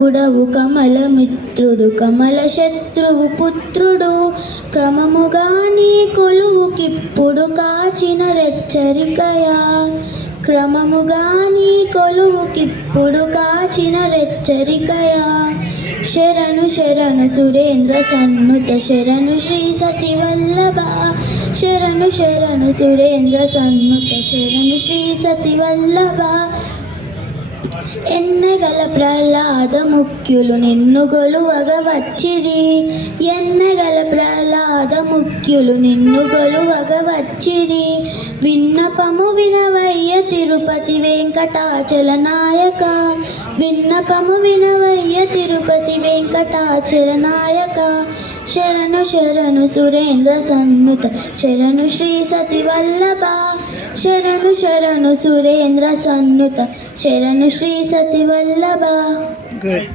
ఉడవు కమలమిత్రుడు కమల శత్రువు పుత్రుడు క్రమముగా నీ కొలువుకిప్పుడు కాచిన రెచ్చరికయా క్రమముగా నీ కొలువుకిప్పుడు కాచిన రెచ్చరికయా శరణు శరణు సురేంద్ర సన్నుత శరణు శ్రీ సతివల్లభ శరణు శరణు సురేంద్ర సన్నుత శరణు శ్రీ సతివల్లభ ఎన్నగల ప్రహ్లాద ముఖ్యులు నిన్ను గొలువగ వచ్చిరి ఎన్నగల ప్రహ్లాద ముఖ్యులు నిన్ను గొలువగ వచ్చిరి విన్నపము వినవయ్య తిరుపతి వెంకటాచల నాయక విన్నపము వినవయ్య తిరుపతి వెంకటాచల నాయక శరణు శరణు సురేంద్ర సన్నుత శరణు శ్రీ సతివల్లభ శరణు శరణు సురేంద్ర సన్నుత శరణు శ్రీ సతివల్లభ.